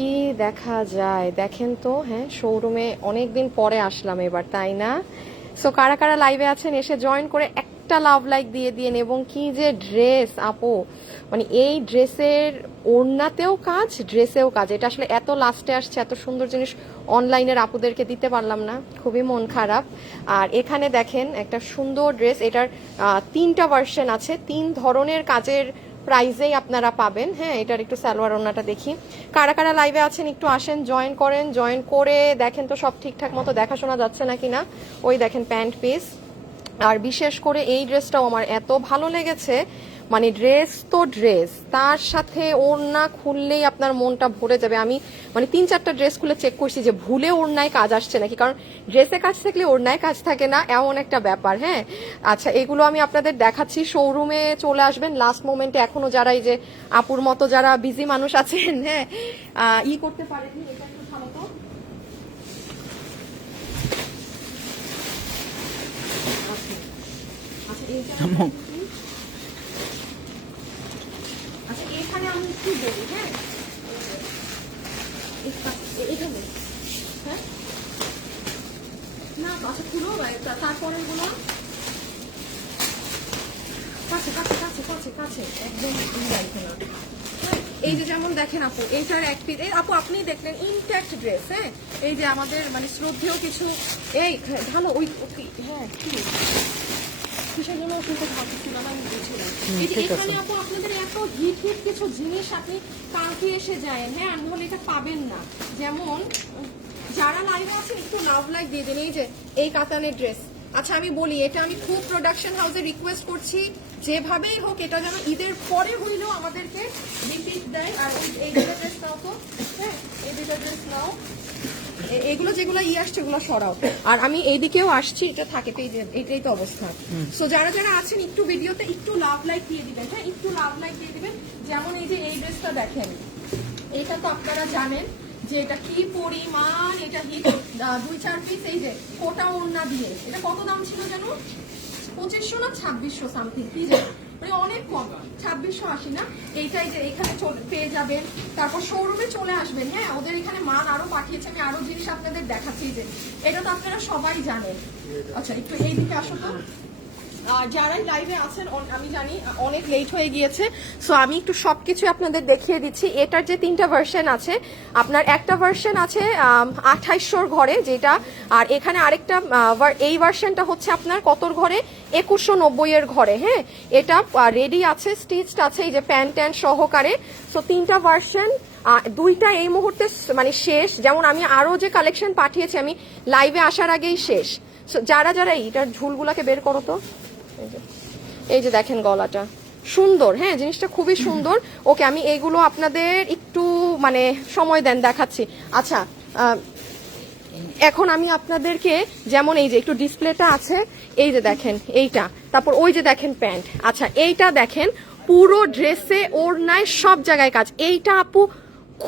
কি দেখা যায় দেখেন তো। হ্যাঁ, শোরুমে অনেকদিন পরে আসলাম এবার, তাই না? সো কারা কারা লাইভে আছেন এসে জয়েন করে একটা লাভ লাইক দিয়ে দিন। এবং কি যে ড্রেস আপু, মানে এই ড্রেসের ওড়নাতেও কাজ, ড্রেসেও কাজ। এটা আসলে এত লাস্টে আসছে, এত সুন্দর জিনিস অনলাইনের আপুদেরকে দিতে পারলাম না, খুবই মন খারাপ। আর এখানে দেখেন একটা সুন্দর ড্রেস, এটার 3টা ভার্সন আছে, 3 ধরনের কাজের প্রাইজেই আপনারা পাবেন। হ্যাঁ, এটার একটু সালোয়ার ওড়নাটা দেখি। কারা কারা লাইভে আছেন একটু আসেন, জয়েন করেন। জয়েন করে দেখেন তো সব ঠিকঠাক মতো দেখাশোনা যাচ্ছে নাকি না। ওই দেখেন প্যান্ট পিস। আর বিশেষ করে এই ড্রেসটাও আমার এত ভালো লেগেছে, মানে ড্রেস তো ড্রেস, তার সাথে ওড়না খুললেই আপনার মনটা ভরে যাবে। আমি মানে 3-4টা ড্রেস খুলে চেক করছি যে ভুলে ওড়নায় কাজ আসছে নাকি, কারণ ড্রেসে কাজ থাকলে ওড়নায় কাজ থাকে না, এমন একটা ব্যাপার। হ্যাঁ, আচ্ছা এগুলো আমি আপনাদের দেখাচ্ছি। শোরুমে চলে আসবেন লাস্ট মোমেন্টে, এখনো যারা এই যে আপুর মতো যারা বিজি মানুষ আছেন, হ্যাঁ করতে পারেননি, এটা একটু ভালো তো। আচ্ছা এখানে আমি একটু বলি, হ্যাঁ এখানে, হ্যাঁ না আচ্ছা খুলো, তারপরের গুলো কাছে কাছে কাছে কাছে কাছে একদম লাগবে না। এই যে যেমন দেখেন আপু, এইটার এক পিস, এই আপু আপনি দেখলেন ইনট্যাক্ট ড্রেস। হ্যাঁ, এই যে আমাদের মানে শ্রদ্ধেয় কিছু এই ভালো ওই হ্যাঁ কি কিসের জন্য কিন্তু ভাবছিলাম আমি বুঝছিলাম। এখানে আপু আপনাদের এত হিট হিট কিছু জিনিস আপনি কালকে এসে যায়, হ্যাঁ নাহলে এটা পাবেন না। যেমন যারা লাইভে আছেন একটু লাভ লাইক দিয়ে দেন। এই যে এই কাতানের ড্রেস, আচ্ছা আমি বলি, এটা আমি খুব প্রোডাকশন হাউসে রিকোয়েস্ট করছি যেভাবেই হোক এটা যেন ঈদের পরে হইলেও আমাদেরকে রিপিট দেয়। আর এই দুটো ড্রেস নাও তো, হ্যাঁ এই দুটো ড্রেস নাও, এগুলো যেগুলো আসছে ওগুলো সরাও। আর আমি এইদিকেও আসছি, এটা থাকে পেয়ে যে এটাই তো অবস্থা। সো যারা যারা আছেন একটু ভিডিওতে একটু লাভ লাইক দিয়ে দিবেন, হ্যাঁ একটু লাভ লাইক দিয়ে দিবেন। যেমন এই যে এই ড্রেসটা দেখেন, এটা তো আপনারা জানেন যে এটা কি পরিমাণ, এটা হিট 2-4 পিস, এই যে কোটা ওড়না দিয়ে। এটা কত দাম ছিল জানো? 2500 না 2600 সামথিং, কি জানো মানে অনেক কম, 2680 না। এইটাই যে এখানে পেয়ে যাবেন। তারপর শোরুমে চলে আসবেন, হ্যাঁ ওদের এখানে মাল আরো পাঠিয়েছে, আমি আরো জিনিস আপনাদের দেখাচ্ছি। যে এটা তো আপনারা সবাই জানেন। আচ্ছা একটু এইদিকে আসো তো। যারাই লাইভে আছেন আমি জানি অনেক লেট হয়ে গিয়েছে, সো আমি একটু সবকিছু আপনাদের দেখিয়ে দিচ্ছি। এটার যে 3টা ভার্সন আছে, আপনার একটা ভার্সন আছে 2800 ঘরে যেটা, আর এখানে আরেকটা এই ভার্সনটা হচ্ছে আপনার কতর ঘরে, 2190 এর ঘরে। হ্যাঁ, এটা রেডি আছে, স্টিচড আছে, এই যে প্যান্ট ট্যান্ট সহকারে। সো 3টা ভার্সন, 2টা এই মুহূর্তে মানে শেষ। যেমন আমি আরো যে কালেকশন পাঠিয়েছি আমি লাইভে আসার আগেই শেষ। যারা যারা এইটার ঝুলগুলাকে বের করো তো। এই যে দেখেন গলাটা সুন্দর, হ্যাঁ জিনিসটা খুবই সুন্দর। ওকে আমি এইগুলো আপনাদের একটু মানে সময় দেন দেখাচ্ছি। আচ্ছা এখন আমি আপনাদেরকে যেমন এই যে একটু ডিসপ্লেটা আছে, এই যে দেখেন এইটা, তারপর ওই যে দেখেন প্যান্ট। আচ্ছা এইটা দেখেন পুরো ড্রেসে ওড়নায় সব জায়গায় কাজ। এইটা আপু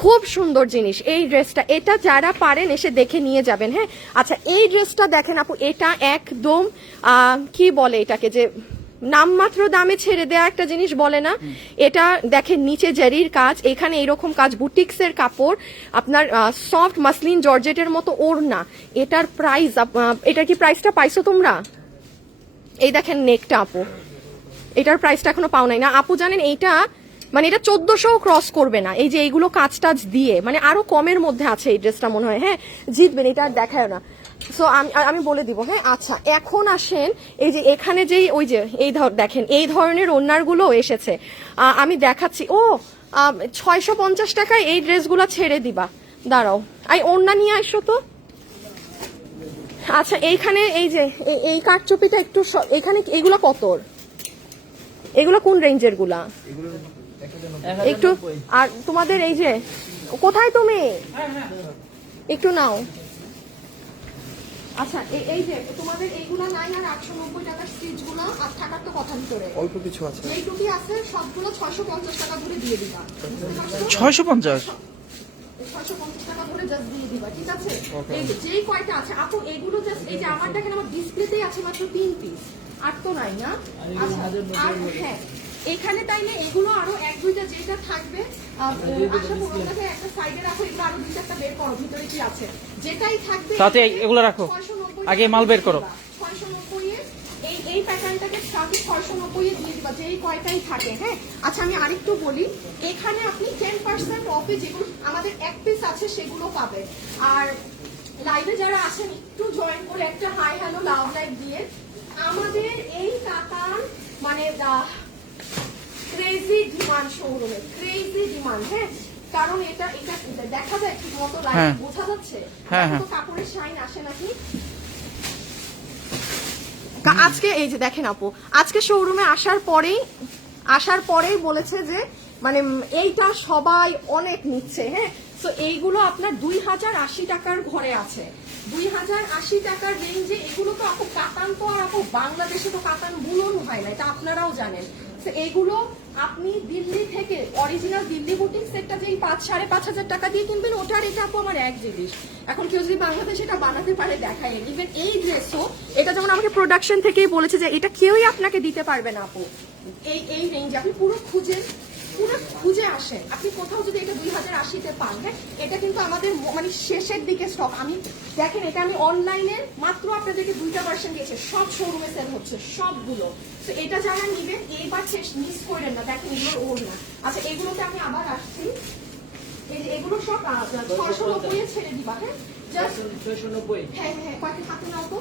খুব সুন্দর জিনিস এই ড্রেসটা, এটা যারা পারেন এসে দেখে নিয়ে যাবেন। হ্যাঁ আচ্ছা এই ড্রেসটা দেখেন আপু, এটা একদম কি বলে এটাকে, যে নামমাত্র দামে ছেড়ে দেয়া একটা জিনিস বলে না, এটা দেখেন নিচে জারির কাজ, এখানে এইরকম কাজ, বুটিক্সের কাপড়, আপনার সফট মাসলিন জর্জেটের মতো ওড়না। এটার প্রাইস, এটার কি প্রাইসটা পাইছো তোমরা? এই দেখেন নেকটা আপু, এটার প্রাইসটা এখনো পাও নাই না আপু, জানেন এইটা মানে এটা 1400 ক্রস করবে না। এই যে এইগুলো কাজ টাজ দিয়ে মানে আরো কমের মধ্যে আছে এই ড্রেসটা মনে হয়। হ্যাঁ জিতবেন, এটা আর দেখায় না। সো আমি বলে দিব। হ্যাঁ আচ্ছা এখন আসেন, এই যে এখানে যেই ওই যে এই দেখেন এই ধরনের ওড়নাগুলো এসেছে, আমি দেখাচ্ছি। ও 650 টাকায় এই ড্রেসগুলো ছেড়ে দিবা, দাঁড়াও আই ওড়না নিয়ে আসো তো। আচ্ছা এইখানে এই যে এই কাঠচুপিটা একটু, এখানে এগুলো কতর, এগুলো কোন রেঞ্জের গুলা একটু, আর তোমাদের এই যে কোথায় তুমি একটু নাও। আচ্ছা এই যে তোমাদের এইগুলা নাই, আর 890 টাকার স্টিচ গুলো আর থাকার তো কথা ভিতরে অল্প কিছু আছে, এইটুকুই আছে, সবগুলো 650 টাকা করে দিয়ে দিবা। 650 টাকা করে জাস্ট দিয়ে দিবা, ঠিক আছে? এই যে যেই কয়টা আছে আপু এগুলো জাস্ট, এই যে আমার দেখেন আমার ডিসপ্লেতেই আছে মাত্র 3 পিস, আর তো নাই না। আচ্ছা আর হ্যাঁ এখানে তাইলে এগুলো আরো এক দুইটা যেটা থাকবে আশা করবো ওটাকে একটা সাইডে রাখো, এগুলো আরো দুই চারটা বের করো ভিতরে কি আছে, যেটাই থাকবে তাতে এগুলো রাখো, 690 আগে মাল বের করো। 690 এই প্যাটার্নটাকে সাথে 690 এ দিয়ে দিবা, যেই কয়টাই থাকে। হ্যাঁ, আচ্ছা আমি আরেকটু বলি, এখানে আপনি 10% অফে যেগুলো আমাদের এক পিস আছে সেগুলো পাবে। আর লাইভে যারা আছেন একটু জয়েন করে একটা হাই হ্যালো লাভ লাইভ দিয়ে, আমাদের এই কাতান মানে ক্রেজি ডিমান্ড শোরুমে, ক্রেজি ডিমান্ড। হ্যাঁ, কারণ এটা এটা এটা দেখা যায় ঠিক মতো লাইভ হ্যাঁ। বোঝা যাচ্ছে, হ্যাঁ, হ্যাঁ। তো কাপড়ের শাইন আসে নাকি। আজকে এই যে দেখেন আপু, আজকে শোরুমে আসার পরেই বলেছে যে মানে এইটা সবাই অনেক নিচ্ছে। হ্যাঁ, তো এইগুলো আপনার 2080 টাকার ঘরে আছে, 2080 টাকার রেঞ্জে। এগুলো তো আপু কাতান, তো আর আপু বাংলাদেশে তো কাতান বুনন হয় না, এটা আপনারাও জানেন। তো এইগুলো আপনি দিল্লি থেকে অরিজিনাল দিল্লি বুটিক সেটটা যেই 5,500 টাকা দিয়ে কিনবেন, ওটার এটা আপু আমার এক জিনিস। এখন কেউ যদি বাংলাদেশে এটা বানাতে পারে দেখায়, ইভেন এই ড্রেসও এটা যেমন আমাকে প্রোডাকশন থেকেই বলেছে যে এটা কেউই আপনাকে দিতে পারবে না আপু এই রেঞ্জে। আপনি পুরো খুঁজে আসেন, আপনি কোথাও যদি এটা 2080-তে পান। হ্যাঁ, এটা কিন্তু আমাদের মানে শেষের দিকে স্টক। আমি দেখেন, এটা আমি অনলাইনে মাত্র আপনাদেরকে 2টা ভার্সন দিয়েছি, সব শোরুমে সেল হচ্ছে সবগুলো। তো এটা যারা নিবেন এইবার শেষ মিস করেন না, দেখেন এগুলোর ওর না। আচ্ছা, এগুলোতে আমি আবার আসছি, এই যে এগুলো সব 690 ছেড়ে দিবা। হ্যাঁ, জাস্ট 690। হ্যাঁ হ্যাঁ, কয়েকটা হাতে নাও তো,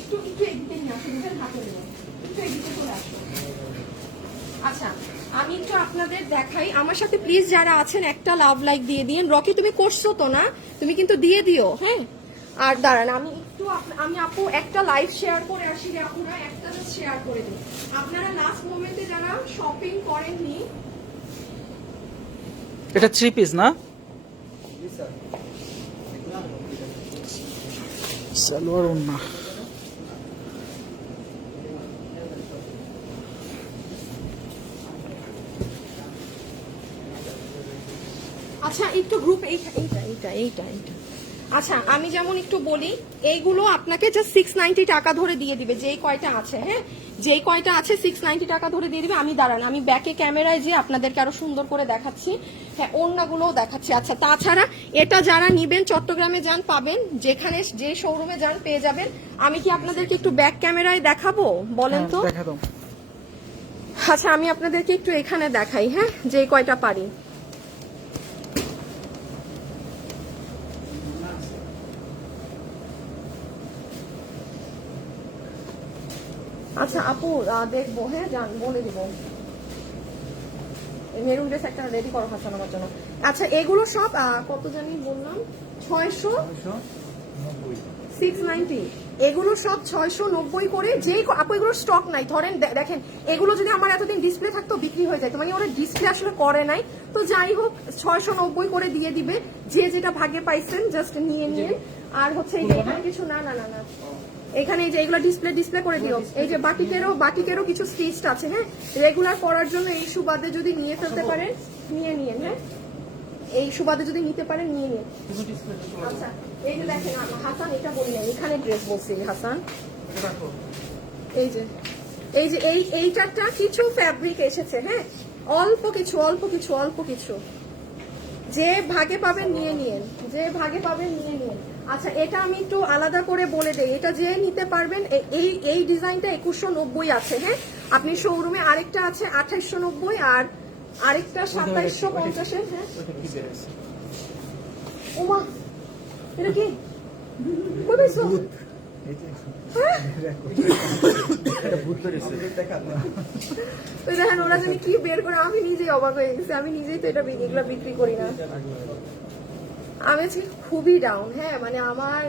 একটু এদিকে নিয়ে আসো, নিজের হাতে নিয়ে একটু এদিকে চলে আসো। আচ্ছা, আমি একটু আপনাদের দেখাই, আমার সাথে প্লিজ যারা আছেন একটা লাভ লাইক দিয়ে দিন। রকি তুমি করছো তো না, তুমি কিন্তু দিয়ে দিও। হ্যাঁ, আর দাঁড়ান আমি একটু আমি আপু একটা লাইভ শেয়ার করে আসি, যে আপনারা একটা শেয়ার করে দিন। আপনারা লাস্ট মোমেন্টে যারা শপিং করেননি, এটা 3 পিস না? সালোয়ার ওন্না। আচ্ছা একটু গ্রুপ এইটা আচ্ছা আমি যেমন একটু বলি, এইগুলো আপনাকে জাস্ট 690 টাকা ধরে দিয়ে দিবে, যেই কয়টা আছে। হ্যাঁ, যেই কয়টা আছে 690 টাকা ধরে দিয়ে দিবে। আমি দাঁড়ান, আমি ব্যাকে ক্যামেরায় যে আপনাদেরকে আরো সুন্দর করে দেখাচ্ছি। হ্যাঁ, ওড়নাগুলোও দেখাচ্ছি। আচ্ছা, তাছাড়া এটা যারা নিবেন চট্টগ্রামে যান পাবেন, যেখানে যে শোরুমে যান পেয়ে যাবেন। আমি কি আপনাদেরকে একটু ব্যাক ক্যামেরায় দেখাবো বলেন তো? দেখা দাও। আচ্ছা, আমি আপনাদেরকে একটু এখানে দেখাই। হ্যাঁ, যে কয়টা পারি। আচ্ছা আপু দেখবো। হ্যাঁ, যান বলে দিব। মেরুন ড্রেস একটা রেডি করো হাসান আমার জন্য। আচ্ছা, এগুলো সব কত জানি বললাম, 690। এগুলো সব 690 করে। যেই আপু এগুলোর স্টক নাই, ধরেন দেখেন এগুলো যদি আমার এতদিন ডিসপ্লে থাকতো বিক্রি হয়ে যায়, মানে ওরা ডিসপ্লে আসলে করে নাই। তো যাই হোক 690 করে দিয়ে দিবে, যে যেটা ভাগে পাইছেন জাস্ট নিয়ে নিয়ে। আর হচ্ছে এই যে এখানে কিছু না না না না এখানে এই যে এগুলো ডিসপ্লে করে দিও। এই যে বাটিকেরও কিছু স্টিচ আছে। হ্যাঁ, রেগুলার পরার জন্য এই সুবাদে যদি নিয়ে ফেলতে পারেন নিয়ে নিন। হ্যাঁ, এই সুবাদে যদি নিতে পারেন নিয়ে নিন। আচ্ছা, এই যে দেখেন হাসান, এটা বলি না, এখানে ড্রেস বলছি হাসান। এই যে এইটারটা কিছু ফ্যাব্রিক এসেছে। হ্যাঁ, অল্প কিছু যে ভাগে পাবেন নিয়ে নিন, যে ভাগে পাবেন নিয়ে নিন। আচ্ছা, এটা আমি একটু আলাদা করে বলে দেই, এটা যে নিতে পারবেন এই ডিজাইনটা 2190 আছে। হ্যাঁ, আপনি শোরুমে আরেকটা আছে 2890 আর আরেকটা 2750। হ্যাঁ, ওমা এটা কি কই পাইছো? তো দেখেন ওরা যদি কি বের করে, আমি নিজেই অবাক হয়ে গেছি। আমি নিজেই তো এটা এগুলো বিক্রি করি না। আমি আজকে খুবই ডাউন। হ্যাঁ, মানে আমার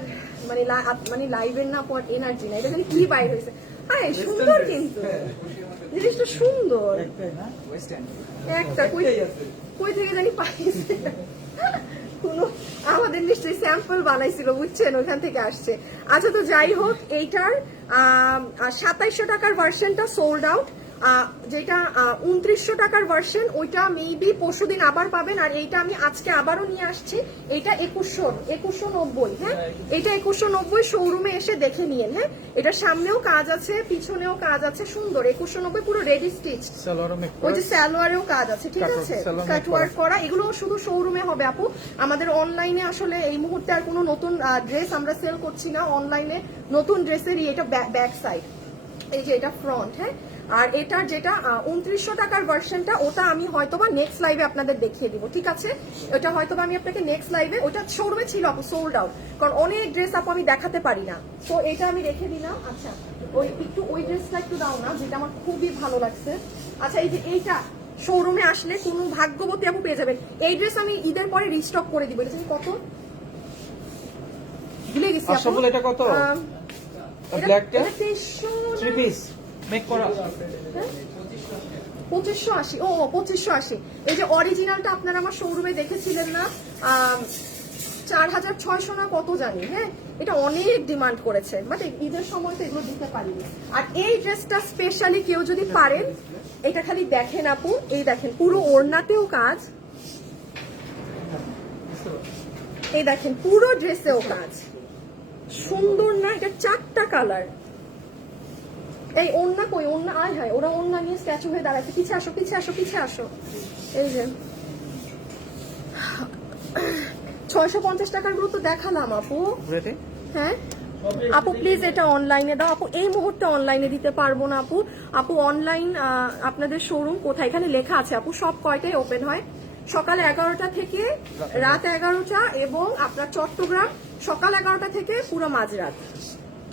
মানে লাইভের না পর এনার্জি না। এটা জানি কি বাইর হয়েছে। হ্যাঁ, সুন্দর কিন্তু জিনিসটা সুন্দর। একটা কই থেকে জানি পাইছে, কোনো আমাদের নিশ্চয়ই স্যাম্পল বানাইছিল, বুঝছেন, ওখান থেকে আসছে। আচ্ছা, তো যাই হোক এইটার 2700 টাকার ভার্সনটা সোল্ড আউট। যেটা 2900 টাকার ভার্সন, ওইটা মেবি পরশুদিন আবার পাবেন। আর এইটা আমি আজকে আবারও নিয়ে আসছি, এটা 2190। হ্যাঁ, এটা 2190 শোরুমে এসে দেখে নিয়েন। হ্যাঁ, এটার সামনেও কাজ আছে, পিছনেও কাজ আছে, সুন্দর 2190 পুরো রেডি স্টিচ। ওই যে সালোয়ারেও কাজ আছে, ঠিক আছে, কাটওয়ার্ক করা। এগুলো শুধু শোরুমে হবে আপু, আমাদের অনলাইনে আসলে এই মুহূর্তে আর কোনো নতুন ড্রেস আমরা সেল করছি না। অনলাইনে নতুন ড্রেসেরই এটা ব্যাক সাইড, এই যে এটা ফ্রন্ট। হ্যাঁ, আর এটার যেটা 2900 টাকার ভার্সনটা, ওটা আমি হয়তোবা নেক্সট লাইভে আপনাদের দেখিয়ে দিব, ঠিক আছে? ওটা হয়তোবা আমি আপনাকে নেক্সট লাইভে, ওটা শোরুমে ছিল আপু, সোল্ড আউট, কারণ অনেক ড্রেস আপু আমি দেখাতে পারি না, তো এটা আমি রেখে দিলাম। আচ্ছা, ওই ড্রেসটা একটু দাও না, যেটা আমার খুবই ভালো লাগছে। আচ্ছা, এই যে এইটা শোরুমে আসলে কোনো ভাগ্যবতী আপু পেয়ে যাবেন। এই ড্রেস আমি ঈদের পরে রিস্টক করে দিব। এটা কত ভুলে গেছি আপু, এটা কত? ব্ল্যাকটা 3 পিস মেক করা 2580। ও 2580। এই যে অরিজিনালটা আপনারা আমার শোরুমে দেখেছিলেন না, 4600 না কত জানি। হ্যাঁ, এটা অনেক ডিমান্ড করেছে, বাট ঈদের সময় তো এগুলো দিতে পারিনি। আর এই ড্রেসটা স্পেশালি কেউ যদি পারেন, এটা খালি দেখেন আপু, এই দেখেন পুরো ওড়নাতেও কাজ, এই দেখেন পুরো ড্রেসেও কাজ, সুন্দর না? এটা 4টা কালার। এই ওড়না কই, ওড়না আয় হায়, ওরা ওড়না নিয়ে স্ট্যাচু হয়ে দাঁড়াচ্ছে। পিছে আসো, পিছে আসো, পিছে আসো। এই যে 650 টাকার গুলো তো দেখালাম আপু। হ্যাঁ আপু, প্লিজ এটা অনলাইনে দাও আপু, এই মুহূর্তে অনলাইনে দিতে পারবো না আপু। আপু অনলাইন আপনাদের শোরুম কোথায়? এখানে লেখা আছে আপু, সব কয়টায় ওপেন হয়, সকাল 11টা থেকে রাত 11টা, এবং আপনার চট্টগ্রাম সকাল 11টা থেকে পুরো মাঝরাত,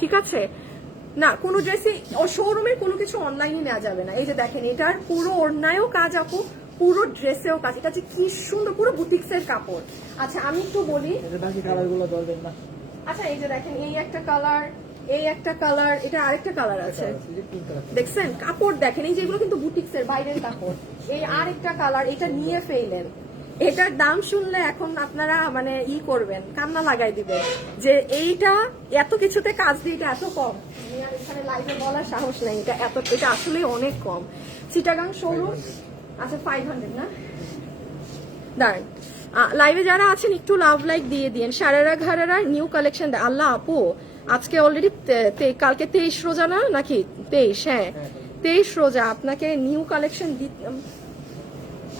ঠিক আছে? না, কোনো ড্রেসই শোরুমের কোনো কিছু অনলাইনে নেওয়া যাবে না। এই যে দেখেন, এটার পুরো ওড়নায়ও কাজ আপু, পুরো ড্রেসেও কাজ, এটা যে কি সুন্দর, পুরো বুটিক্সের কাপড়। আচ্ছা, আমি একটু বলি, আচ্ছা এই যে দেখেন, এই একটা কালার, এই একটা কালার, এটা আরেকটা কালার আছে, দেখছেন কাপড় দেখেন, এই যেগুলো কিন্তু বুটিক্সের বাইরের কাপড়। এই আরেকটা কালার, এটা নিয়ে ফেলেন, এটার দাম শুনলে এখন আপনারা মানে করবেন, কান্না লাগাই দিবেন যে এইটা এত কিছুতে কাজ দিয়ে এটা এত কম। এখানে লাইভে বলার সাহস নেই, এটা আসলে অনেক কম। চিটাগাং শোরুম, আচ্ছা 500 না, দাঁড়ান, লাইভে যারা আছেন একটু লাভ লাইক দিয়ে দিন। সারারা ঘারারা নিউ কালেকশন, আল্লাহ আপু আজকে অলরেডি কালকে 23 রোজা না নাকি? 23, হ্যাঁ 23 রোজা, আপনাকে নিউ কালেকশন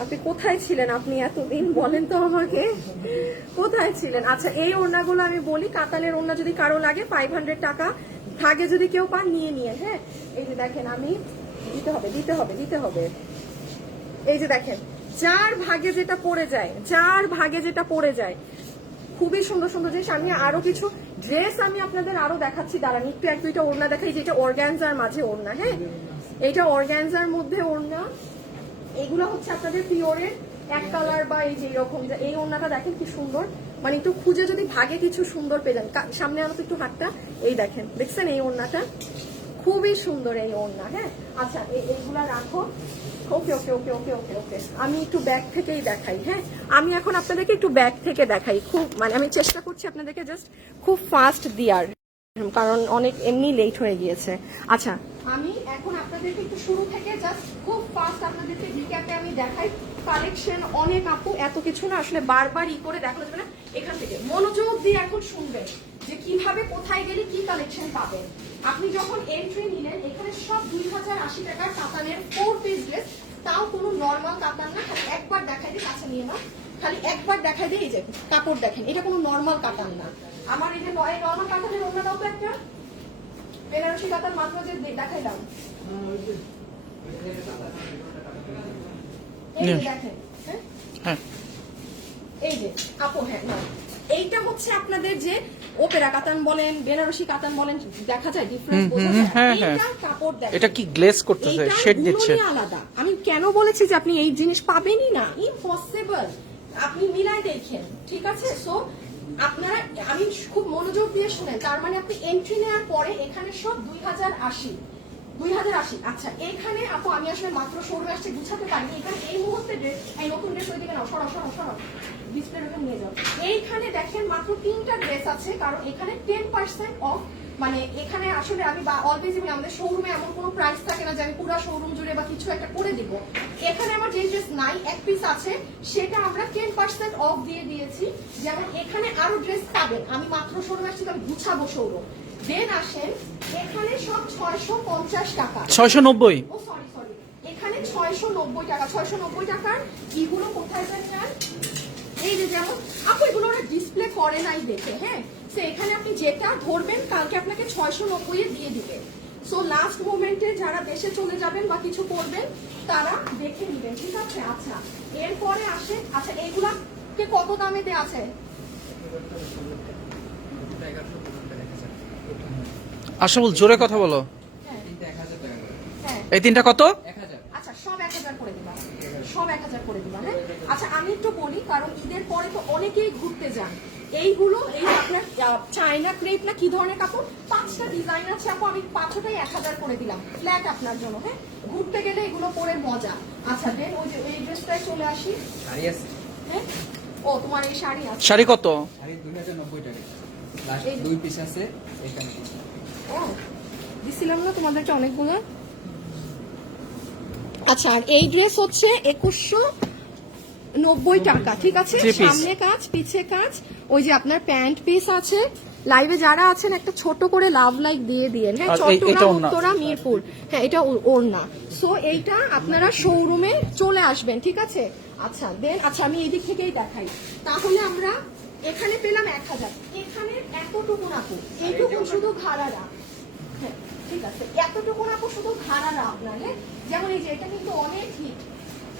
আপনি কোথায় ছিলেন? আপনি এতদিন বলেন তো আমাকে, কোথায় ছিলেন? আচ্ছা, এই ওড়নাগুলো আমি বলি, কাতালের ওড়না যদি কারো লাগে 500 টাকা, ভাগে যদি কেউ পান নিয়ে। হ্যাঁ, এই যে দেখেন, আমি দিতে হবে। এই যে দেখেন, যার ভাগে যেটা পড়ে যায়, খুবই সুন্দর সুন্দর জিনিস। আমি আরো কিছু ড্রেস আমি আপনাদের আরো দেখাচ্ছি, দাঁড়ান একটু 1-2টা ওড়না দেখাই, যেটা অর্গানজার মাঝে ওড়না। হ্যাঁ, এইটা অর্গানজার মধ্যে ওড়না, এগুলো হচ্ছে আপনাদের পিওরের এক কালার, বা এই যে এরকম, এই ওড়নাটা দেখেন কি সুন্দর, মানে একটু খুঁজে যদি ভাগে কিছু সুন্দর পেয়ে যান। সামনে আনো তো একটু হাতটা, এই দেখেন, দেখছেন এই ওড়নাটা খুবই সুন্দর, এই ওড়না। হ্যাঁ, আচ্ছা এইগুলা রাখো। ওকে, আমি একটু ব্যাগ থেকেই দেখাই। হ্যাঁ, আমি এখন আপনাদেরকে একটু ব্যাগ থেকে দেখাই, খুব মানে আমি চেষ্টা করছি আপনাদেরকে জাস্ট খুব ফাস্ট দেওয়ার, কারণ অনেক এমনি লেট হয়ে গিয়েছে। আচ্ছা, আমি এখন আপনাদেরকে একটু শুরু থেকে জাস্ট খুব ফাস্ট আপনাদেরকে রিক্যাপে আমি দেখাই। কালেকশন অনেক আপু, এত কিছু না আসলে বারবার করে দেখানো যাবে না, এখান থেকে মনোযোগ দিয়ে এখন শুনবেন যে কিভাবে কোথায় গেলে কি কালেকশন পাবেন। আপনি যখন এন্ট্রি নিলেন, এখানে সব 2080 টাকার কাতানের 4 পিস ড্রেস, তাও কোনো নর্মাল কাতান না, খালি একবার দেখাই দিই, কাছে নিয়ে নাও, খালি একবার দেখাই দিই। এই যে কাপড় দেখেন, এটা কোনো নর্মাল কাতান না। আমার এই যে নর্মাল কাতানের ওড়না দাও তো একটা, বেনারসি কাতান মাত্র যে দেখাই দাও, এই যে দেখেন। হ্যাঁ, এই যে আপু, হ্যাঁ এইটা হচ্ছে আপনাদের যে ওপেরা কাতান বলেন, বেনারসি কাতান বলেন, দেখা যায় ডিফারেন্স বোঝা যায়। এইটা কাপড় দেখেন, এটা কি গ্লেজ করতেছে, শেড দিচ্ছে, আলাদা। আমি কেন বলেছি যে আপনি এই জিনিস পাবেনই না, ইম্পসিবল, আপনি মিলাই দেখেন, ঠিক আছে? সো আপনারা, আমি খুব মনোযোগ দিয়ে শুনেন, তার মানে আপনি এন্ট্রি নেওয়ার পরে এখানে সব 2080। আচ্ছা, এখানে আপু আমি আসলে মাত্র শোরুমে আসছে, গুছাতে পারিনি। এখানে এই মুহূর্তে এই নতুন ড্রেস ওইদিকে নাও, সরাও ডিসপ্লের ওখানে নিয়ে যাও। এইখানে দেখেন মাত্র 3টা ড্রেস আছে, কারণ এখানে 10% অফ মানে এখানে আসলে আমি অলওয়েজ বলি আমাদের শোরুমে এমন কোনো প্রাইস থাকে না যে আমি পুরো শোরুম জুড়ে বা কিছু একটা করে দিব। এখানে আমার যে ড্রেস নাই এক পিস আছে সেটা আমরা 10% অফ দিয়ে দিয়েছি। যেমন এখানে আরো ড্রেস পাবেন, আমি মাত্র শোরুমে আসছি তো আমি গুছাবো শোরুম। দেন আসেন এখানে সব 650 টাকা, 690। ও সরি সরি, এখানে 690 টাকা। 690 টাকার এগুলো কোথায় যান? এই যে যেমন আপু এগুলো ওরা ডিসপ্লে করে নাই দেখে, হ্যাঁ, সো এখানে আপনি যেটা ধরবেন কালকে আপনাকে 690 এ দিয়ে দিবে। সো লাস্ট মোমেন্টে যারা দেশে চলে যাবেন বা কিছু করবেন তারা দেখে নেবেন, ঠিক আছে? আচ্ছা এরপরে আসে, আচ্ছা এইগুলাকে কত দামে দেয়া আছে? আশরাফুল জোরে কথা বলো। হ্যাঁ এই তিনটা কত? আচ্ছা সব 1000 করে দিবা, সব 1000 করে দিবা, হ্যাঁ। আচ্ছা আমি একটু বলি, কারণ ঈদের পরে তো অনেকেই ঘুরতে যান। এইগুলো এই আপনার চায়না ক্রেপ না কি ধরনের কাপড়, 5টা ডিজাইন আছে আপু, আমি 5টাই 1000 করে দিলাম ফ্ল্যাট আপনার জন্য, হ্যাঁ। ঘুরতে গেলে এগুলো পরে মজা। আচ্ছা দেন ওই যে এই ড্রেসটায় চলে আসি, শাড়ি আছে, হ্যাঁ। ও তোমার এই শাড়ি আছে, শাড়ি কত? শাড়ি 2090 টাকা, লাস্ট 2 পিস আছে এখানে। ও দিছিলাম না তোমাদেরকে অনেকগুলো। আচ্ছা আর এই ড্রেস হচ্ছে 2190 টাকা, ঠিক আছে? Three piece। সামনে কাজ পিছে কাজ, ওই যে আপনার প্যান্ট পিস আছে। লাইভে যারা আছেন একটা ছোট করে লাভ লাইক দিয়ে দিয়েন, হ্যাঁ। আর এটা চট্টগ্রাম, ওড়না। উত্তরা, মিরপুর, হ্যাঁ এটা ওড়না। সো এইটা আপনারা শোরুমে চলে আসবেন, ঠিক আছে? আচ্ছা দেন আচ্ছা আমি এই দিক থেকেই দেখাই। তাহলে আমরা এখানে পেলাম 1000, এখানে এতটুকু আপু, এইটুকু শুধু ঘাড়ারা, হ্যাঁ ঠিক আছে, এতটুকু আপু শুধু ঘাড়ারা আপনার, হ্যাঁ। যেমন এই যে এটা কিন্তু অনেক হিট।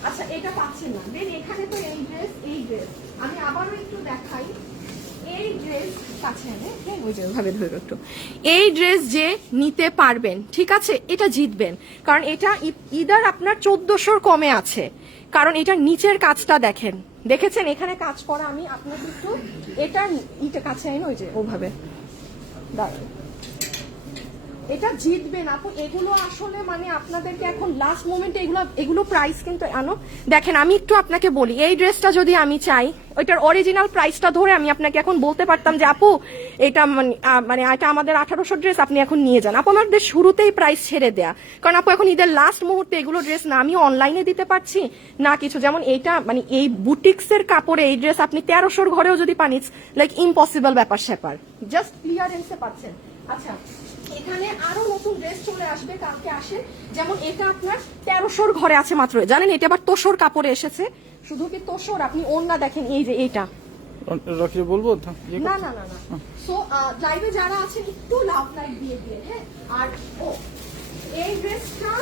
আচ্ছা এটা পাচ্ছেন না, দেন এখানে তো এই ড্রেস, এই ড্রেস আমি আবারও একটু দেখাই। এই ড্রেস কাছে এনে, হ্যাঁ ওই যে ভাবে ধরে একটু, এই ড্রেস যে নিতে পারবেন, ঠিক আছে, এটা জিতবেন। কারণ এটা ইদার আপনার 1400 কমে আছে, কারণ এটার নিচের কাজটা দেখেন, দেখেছেন এখানে কাজ করা। আমি আপনাকে একটু এটা কাছে এনে ওই যে ওভাবে দাঁড়ান, এটা জিতবেন আপু। এগুলো আসলে মানে আপনাদেরকে এখন লাস্ট মোমেন্টে এগুলো প্রাইস কিন্তু আনো। দেখেন আমি একটু আপনাকে বলি, এই ড্রেসটা যদি আমি চাই ওইটার অরিজিনাল প্রাইসটা ধরে আমি আপনাকে এখন বলতে পারতাম যে আপু এটা মানে এটা আমাদের 1800 ড্রেস, আপনি এখন নিয়ে যান। আপু আমাদের শুরুতেই প্রাইস ছেড়ে দেয়া, কারণ আপু এখন ঈদের লাস্ট মুহূর্তে এগুলো ড্রেস না আমি অনলাইনে দিতে পারছি না কিছু। যেমন এইটা মানে এই বুটিক্সের কাপড়ে এই ড্রেস আপনি 1300 ঘরেও যদি পান, ইটস লাইক ইম্পসিবল ব্যাপার স্যাপার, জাস্ট ক্লিয়ারেন্সে পাচ্ছেন। আচ্ছা এখানে আরো নতুন ড্রেস চলে আসবে কালকে আসে, যেমন এটা আপনার 1300 ঘরে আছে মাত্র, জানেন এটা আবার তোষর কাপড়ে এসেছে। শুধু কি তোষর, আপনি ওড়না দেখেন, এই যে এইটা রাখি বলবো না না না না। সো লাইভে যারা আছেন একটু লাভ লাইক দিয়ে দিয়ে, হ্যাঁ। আর ও এই ড্রেসটা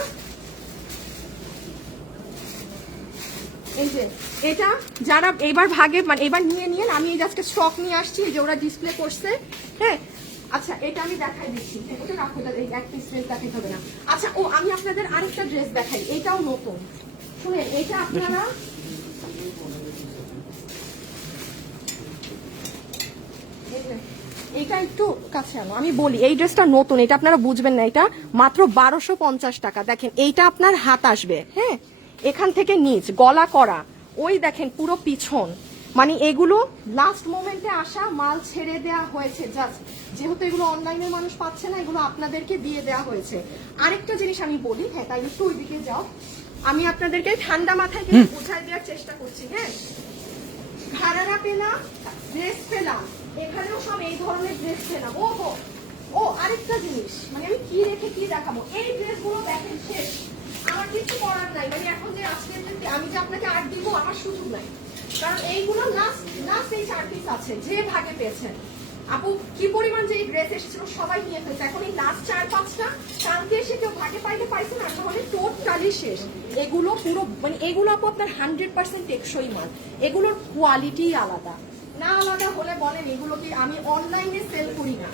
এই যে এটা যারা এবার ভাগে মানে এবার নিয়ে নিয়েন, আমি এই আজকে স্টক নিয়ে আসছি, এই যে ওরা ডিসপ্লে করছে, হ্যাঁ। আচ্ছা এটা আমি দেখাই দিচ্ছি, ওটা রাখো, এই এক পিস ড্রেস দেখাতে হবে না। আচ্ছা ও আমি আপনাদের আরেকটা ড্রেস দেখাই, এটাও নতুন, শুনেন এটা আপনারা এটা একটু কাছে আনো, আমি বলি এই ড্রেসটা নতুন, এটা আপনারা বুঝবেন না, এটা মাত্র 1250 টাকা। দেখেন এইটা আপনার হাত আসবে, হ্যাঁ, এখান থেকে নিচ গলা করা, ওই দেখেন পুরো পিছন, মানে এগুলো লাস্ট মোমেন্টে আসা মাল ছেড়ে দেয়া হয়েছে, জাস্ট যেহেতু এগুলো অনলাইনে মানুষ পাচ্ছে না, এগুলো আপনাদেরকে দিয়ে দেওয়া হয়েছে। আরেকটা জিনিস আমি বলি, হ্যাঁ তাই একটু ওইদিকে যাও, আমি আপনাদেরকে ঠান্ডা মাথায় কিন্তু বোঝাই দেওয়ার চেষ্টা করছি, হ্যাঁ। ঘাড়ারা পেলাম, ড্রেস পেলাম, এখানেও সব এই ধরনের ড্রেস পেলাম। ও আরেকটা জিনিস, মানে আমি কি রেখে কি দেখাবো, এই ড্রেসগুলো দেখেন শেষ, আমার কিছু করার নাই, মানে এখন যে আজকে আমি যে আপনাকে আর দিব আমার সুযোগ নাই, কারণ এইগুলো লাস্ট এই 4 পিস আছে যে ভাগে পেয়েছেন। আপু কি পরিমাণ যে ড্রেস এসেছিল সবাই নিয়ে ফেলছে, এখন এই লাস্ট 4-5টা কালকে এসে কেউ ভাগে পাইলে পাইছে না, তাহলে টোটালি শেষ। এগুলো পুরো মানে এগুলো আপু আপনার 100% টেকসই মাল, এগুলোর কোয়ালিটি আলাদা, না আলাদা হলে বলেন এগুলো কি আমি অনলাইনে সেল করি না,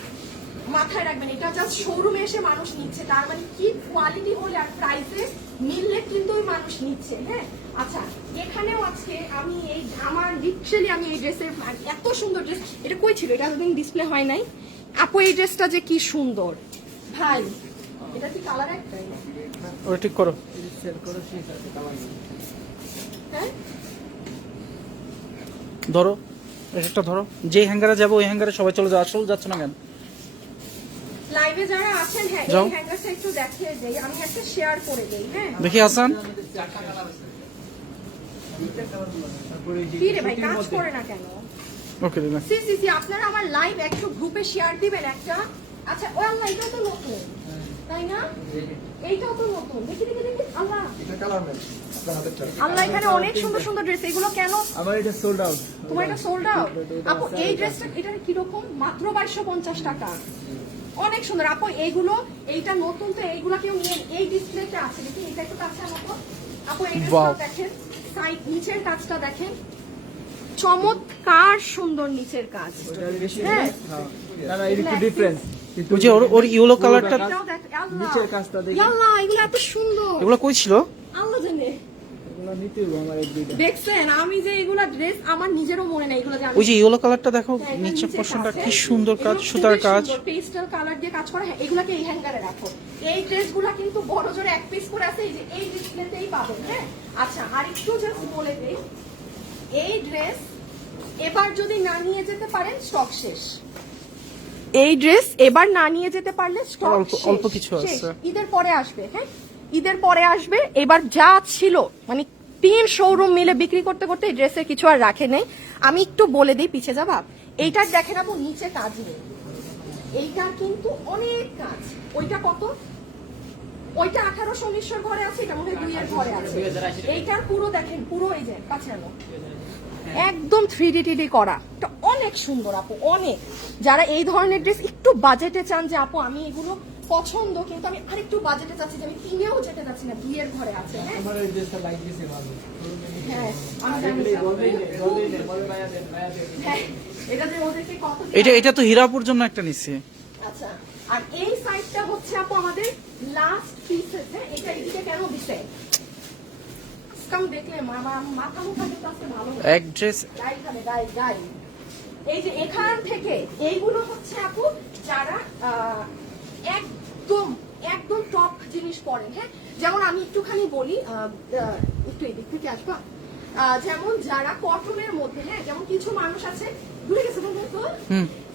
মাথায় রাখবেন। এটা জাস্ট শোরুমে এসে মানুষ নিচ্ছে, তার মানে কি কোয়ালিটি হলে আর প্রাইসে মিললে কিন্তু ওই মানুষ নিচ্ছে, হ্যাঁ। আচ্ছা এখানেও আছে, আমি এই আমার লিটারালি আমি এই ড্রেসের এত সুন্দর ড্রেস, এটা কই ছিল, এটা এতদিন ডিসপ্লে হয় নাই। আপু এই ড্রেসটা যে কি সুন্দর ভাই, এটা কি কালার একটাই, ওটা ঠিক করো, সেল করো, ঠিক আছে কালার হ্যাঁ ধরো এটা ধরো, যে হ্যাঙ্গারে যাবো ওই হ্যাঙ্গারে সবাই চলে যাও, আসল যাচ্ছে না কেন? লাইভে যারা আছেন, হ্যাঁ যাও। এই হ্যাঙ্গারটা একটু দেখিয়ে দেই, আমি একটা শেয়ার করে দেই। হ্যাঁ দেখি হাসান, তারপরে এই যে কি রে ভাই, সুতির কাজ মধ্যে করে না কেন? ওকে দিলাম। সি সি সি, আপনারা আমার লাইভ একটু গ্রুপে শেয়ার দিবেন একটা। আচ্ছা ও আল্লাহ, এটাও তো নতুন, তাই না? এইটাও তো নতুন, দেখি দেখি দেখি। আল্লাহ এটা কালার ম্যাচ আপনার হাতেরটা। আল্লাহ, এখানে অনেক সুন্দর সুন্দর ড্রেস। এগুলো কেন আমার এটা সোল্ড আউট। তোমার এটা সোল্ড আউট? আপু এই ড্রেসটা, এটা কিরকম? মাত্র 2250 টাকা। অনেক সুন্দর আপু এইগুলো। এইটা নতুন তো, এইগুলা কেউ নিয়ে, এই ডিসপ্লেতে আছে দেখি, এটা একটু কাছে আনো। আপু এই ড্রেসটা Wow. দেখেন, সাইড নিচের কাজটা দেখেন, চমৎকার সুন্দর নিচের কাজ। ওটা বেশি হ্যাঁ। হ্যাঁ। না না এটা একটু ডিফারেন্স। ওই যে ওর ইয়েলো কালারটা, এটাও দেখ, আল্লাহ নিচের কাজটা দেখি। আল্লাহ, এগুলো এত সুন্দর, এগুলো কই ছিল? আল্লাহ জানে। এগুলো নিতে হবে আমার এক দুইটা। দেখছেন, আমি যে এগুলা ড্রেস আমার নিজেরও মনে নাই, এগুলো যে আমি ওই যে ইয়েলো কালারটা দেখো, হ্যাঁ, এটা নিচের নিচের পোর্শনটা কাজ, কি হ্যাঁ। সুন্দর কাজ, এগুলো সুতার খুবই কাজ। সুন্দর, পেস্টাল কালার দিয়ে কাজ করা। হ্যাঁ, এগুলাকে এই হ্যাঙ্গারে রাখো। এই ড্রেসগুলা কিন্তু বড় জোরে এক পিস করে আছে, এই যে এই ডিসপ্লেতেই পাবেন। হ্যাঁ, আচ্ছা আর একটু জাস্ট বলে দেই, এই ড্রেস এবার যদি না নিয়ে যেতে পারেন, স্টক শেষ। এই ড্রেস এবার না নিয়ে যেতে পারলে স্টক অল্প কিছু আছে। ঈদের পরে আসবে। হ্যাঁ, ঈদের পরে আসবে। এবার যা ছিল মানে 3 শোরুম মিলে বিক্রি করতে করতে এই ড্রেসের কিছু আর রাখে নেই। আমি একটু বলে দিই, পিছে যাবা। এইটার দেখেন আপু, নিচে কাজ নেই, এইটার কিন্তু অনেক কাজ। ওইটা কত? ওইটা 1800-1900 ঘরে আছে, এটা মনে হয় 2 এর ঘরে আছে। এইটার পুরো দেখেন, পুরো এই যে কাছে আনো, একদম 3D টিডি করা। এটা অনেক সুন্দর আপু, অনেক। যারা এই ধরনের ড্রেস একটু বাজেটে চান, যে আপু আমি এগুলো পছন্দ কিন্তু আমি আরেকটু বাজেটে চাচ্ছি, যে আমি কিনেও যেতে চাচ্ছি না, বিয়ের ঘরে আছে। হ্যাঁ আমার এই ড্রেসটা লাইক দিছে ভালো। হ্যাঁ, আমি জানি হ্যাঁ, এটা যে ওদেরকে কত এটা তো হীরাপুর জন্য একটা নিছি। আচ্ছা, আর এই সাইডটা হচ্ছে আপু আমাদের লাস্ট পিসেস। হ্যাঁ, এটা এদিকে কেন দিছে? কাম দেখলে মাথা মুখা কিন্তু আজকে ভালো হয়েছে। এক ড্রেস গাই খাবে, গাই গাই। এই যে এখান থেকে এইগুলো হচ্ছে আপু যারা একদম একদম টপ জিনিস পরেন। হ্যাঁ, যেমন আমি একটুখানি বলি, একটু এদিক থেকে আসবা। যেমন যারা কটনের মধ্যে, হ্যাঁ যেমন কিছু মানুষ আছে, ভুলে গেছে বলবো তো,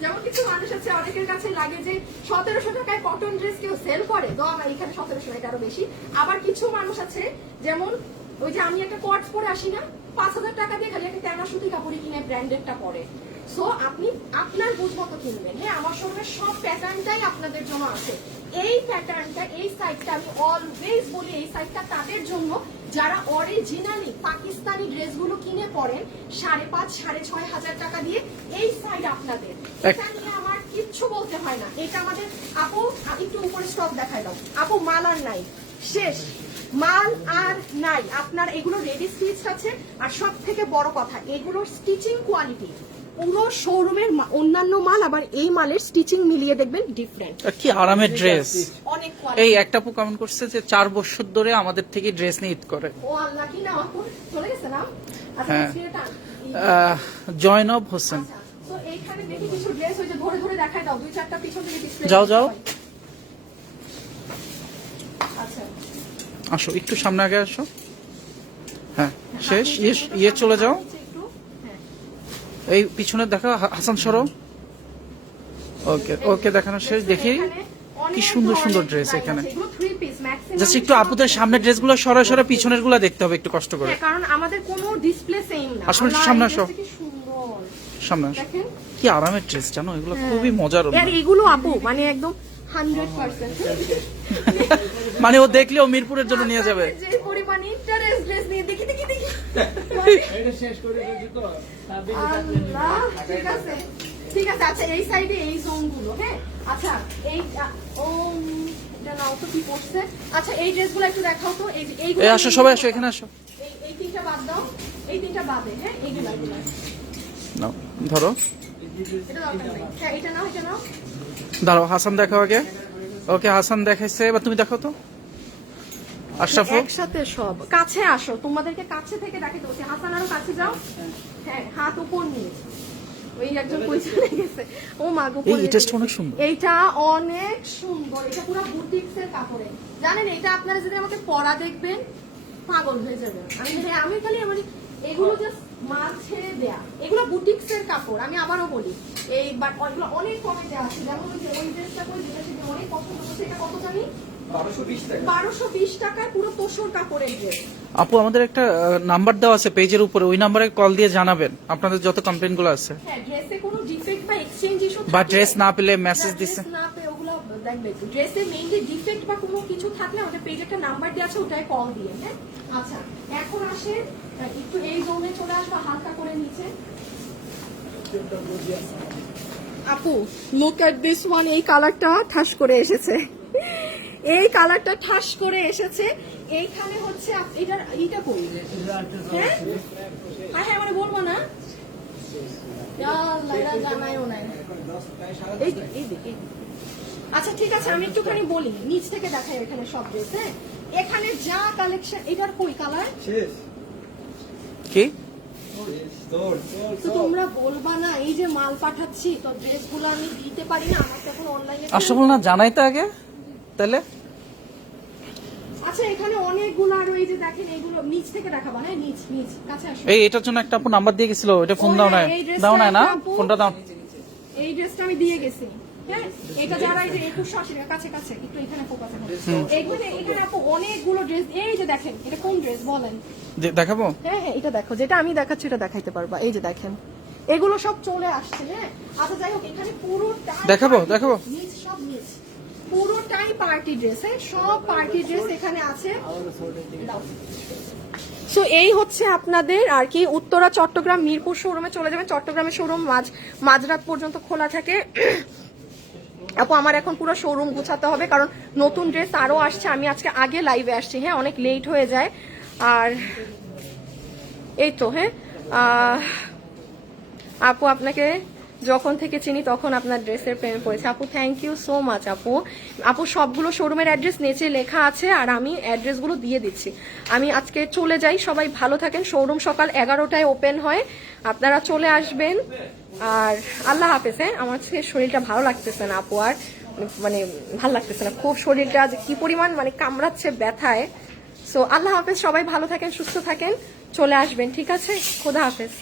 যেমন কিছু মানুষ আছে অনেকের কাছে লাগে যে 1700 টাকায় কটন ড্রেস কেউ সেল করে, তো আমার এখানে 1700 টাকা আরো বেশি। আবার কিছু মানুষ আছে যেমন ওই যে আমি একটা কোয়ার্টস পরে আসি না, 5000 টাকা দিয়ে খালি একটা তেনা সুতি কাপড় কিনে ব্র্যান্ডেডটা পরে। সো আপনি আপনার বুঝ মতো কিনবেন। হ্যাঁ, আমার শোরুমের সব প্যাটার্নটাই আপনাদের জন্য আছে। এই প্যাটার্নটা, এই সাইডটা আমি অলওয়েজ বলি, এই সাইডটা তাদের জন্য যারা অরিজিনালি পাকিস্তানি ড্রেসগুলো কিনে পরেন 5,500-6,500 টাকা দিয়ে। এই সাইড আপনাদের, এটা নিয়ে আমার কিচ্ছু বলতে হয় না। এটা আমাদের আপু, একটু উপরে স্টক দেখাই দাও আপু, মাল আর নাই, শেষ, মাল আর নাই। আপনার এগুলো রেডি স্টিচ আছে। আর সব থেকে বড় কথা, এগুলোর স্টিচিং কোয়ালিটি পুরো শোরুমের অন্যান্য মাল আবার এই মালের স্টিচিং মিলিয়ে দেখবেন ডিফারেন্ট। কি আরামের ড্রেস। অনেক এই কোয়ালিটি। একটা আপু কমেন্ট করছে যে 4 বছর ধরে আমাদের থেকে ড্রেস নিয়ে ঈদ করে। ও আল্লাহ, কি নাম আপু? চলে গেছে নাম? আচ্ছা, হ্যাঁ। সেটা জয়নব হোসেন। আচ্ছা, তো এইখানে দেখি কিছু ড্রেস হয়েছে, ধরে ধরে দেখাই দাও, 2-4টা পিছন থেকে ডিসপ্লে। যাও, যাও। আচ্ছা, আসো একটু সামনে আগে আসো। হ্যাঁ, শেষ। ইয়ে চলে যাও। একটু, হ্যাঁ এই পিছনে দেখা, হাসান সরো। ওকে ওকে, দেখানো শেষ। দেখি কি সুন্দর সুন্দর ড্রেস এখানে। জাস্ট একটু আপুদের সামনের ড্রেসগুলো সরাসরি পিছনের গুলো দেখতে হবে একটু কষ্ট করে। কারণ আমাদের কোনো ডিসপ্লে সেম না। আসো, সামনে আসো। কি সুন্দর সামনে আসো। দেখেন, কি আরামের ড্রেস জানো, এগুলো খুবই মজার। আর এগুলো আপু মানে একদম 100%। মানে ও দেখলে ও মিরপুরের জন্য নিয়ে যাবে। যে পরিমাণে ইন্টারেস্ট ড্রেস নিয়ে দেখি দেখি দেখি। এটা শেষ করে দিয়েছি তো। আল্লাহ, ঠিক আছে ঠিক আছে। আচ্ছা, এই সাইডে এই জোনগুলো, হ্যাঁ আচ্ছা এই ও এটা নাও তো কি করছে। আচ্ছা, এই ড্রেসগুলো একটু দেখাও তো। এইগুলো এই আসো, সবাই আসো, এখানে আসো। এই তিনটা বাদ দাও, এই তিনটা বাদে। হ্যাঁ, এইগুলো নাও, ধরো। এটা দরকার নেই। হ্যাঁ, এটা নাও, এটা নাও। দাঁড়াও, হাসান দেখাও আগে। ওকে, হাসান দেখাইছে, এবার তুমি দেখাও তো। আশরাফু, একসাথে সব কাছে আসো, তোমাদেরকে কাছে থেকে দেখাতে বলছি। হাসান আরো কাছে যাও। হ্যাঁ, হাত উপর নিয়ে। ওই একজন কই চলে গেছে। ও মা গো, এই ড্রেসটা অনেক সুন্দর। এইটা অনেক সুন্দর। এটা পুরো বুটিক্সের কাপড়ে। জানেন, এটা আপনারা যদি আমাকে পরা দেখবেন পাগল হয়ে যাবেন। আমি খালি আমার এগুলো জাস্ট মাল ছেড়ে দেয়া, এগুলো বুটিক্সের কাপড়। আমি আবারও বলি, এই বাট ওইগুলো অনেক কমে দেওয়া আছে। যেমন ওই যে ওই ড্রেসটা করে যেটা সেটা অনেক পছন্দ করছে, এটা কত জানি 1220 টাকায় পুরো তোষর কাপড়ের ড্রেস। আপু আমাদের একটা নাম্বার দেওয়া আছে পেজের উপরে, ওই নাম্বারে কল দিয়ে জানাবেন আপনাদের যত কমপ্লেন গুলো আছে, হ্যাঁ, ড্রেসে কোনো ডিফেক্ট বা এক্সচেঞ্জ ইস্যু বা ড্রেস না পেলে মেসেজ দিচ্ছে। না পেয়ে ওগুলো দেখবে, ড্রেসে মেইনলি ডিফেক্ট বা কোনো কিছু থাকলে আমাদের পেজে একটা নাম্বার দেওয়া আছে, ওটাই কল দিয়ে। হ্যাঁ, আচ্ছা এখন আসে একটু এই জোনে চলে আসবো হালকা করে নিচে। আপু লুক এট দিস ওয়ান, এই কালারটা ঠাস করে এসেছে, এই কালারটা ঠাস করে এসেছে। এইখানে হচ্ছে এটার এইটা কই? হ্যাঁ হ্যাঁ, মানে বলবো না, এরা জানাইও নাই। এই দিক। আচ্ছা ঠিক আছে, আমি একটুখানি বলি, নিচ থেকে দেখাই এখানে সব ড্রেস। হ্যাঁ, এখানে যা কালেকশন, এটার কই কালার কি তো তোমরা বলবা না, এই যে মাল পাঠাচ্ছি তো ড্রেসগুলো আমি দিতে পারি না, আমার তো এখন অনলাইনে। আসলে না জানাই তো আগে তাহলে। আচ্ছা এখানে অনেকগুলো, আর এই যে দেখেন এইগুলো নিচ থেকে দেখাবা। হ্যাঁ, নিচ কাছে আসো। এই এটার জন্য একটা আপু নাম্বার দিয়ে গেছিল, এটা ফোন দাও না, এই ড্রেসটা দাও না না আপু, ফোনটা দাও। এই ড্রেসটা আমি দিয়ে গেছি। হ্যাঁ, এটা যারা এই যে 2180 টাকা কাছে একটু এখানে ফোকাস করুন। এখানে আপু অনেকগুলো ড্রেস, এই যে দেখেন এটা কোন ড্রেস বলেন? দেখাবো? হ্যাঁ হ্যাঁ, এটা দেখো, যেটা আমি দেখাচ্ছি এটা দেখাইতে পারবা। এই যে দেখেন এগুলো সব চলে আসছে। হ্যাঁ, আচ্ছা যাই হোক, এখানে পুরোটাই দেখাবো নিচ, সব নিচ, পুরোটাই পার্টি ড্রেস। হ্যাঁ, সব পার্টি ড্রেস এখানে আছে। সো এই হচ্ছে আপনাদের আর কি উত্তরা চট্টগ্রাম মিরপুর শোরুমে চলে যাবেন। চট্টগ্রামের শোরুম মাঝরাত পর্যন্ত খোলা থাকে। আপু আমার এখন পুরো শোরুম গুছাতে হবে, কারণ নতুন ড্রেস আরো আসছে। আমি আজকে আগে লাইভে আসছি। হ্যাঁ, অনেক লেট হয়ে যায়। আর এই তো হ্যাঁ, আপু আপনাকে যখন থেকে চিনি তখন আপনার ড্রেসের প্রেমে পড়েছে। আপু থ্যাংক ইউ সো মাচ। আপু সবগুলো শোরুমের অ্যাড্রেস নিচে লেখা আছে, আর আমি অ্যাড্রেসগুলো দিয়ে দিচ্ছি। আমি আজকে চলে যাই, সবাই ভালো থাকেন। শোরুম সকাল 11টায় ওপেন হয়, আপনারা চলে আসবেন। আর আল্লাহ হাফেজ। হ্যাঁ, আমার শরীরটা ভালো লাগতেছে না আপু, আর মানে ভালো লাগতেছে না খুব, শরীরটা যে কি পরিমাণ মানে কামড়াচ্ছে ব্যথায়। সো আল্লাহ হাফেজ, সবাই ভালো থাকেন, সুস্থ থাকেন, চলে আসবেন। ঠিক আছে, খোদা হাফেজ।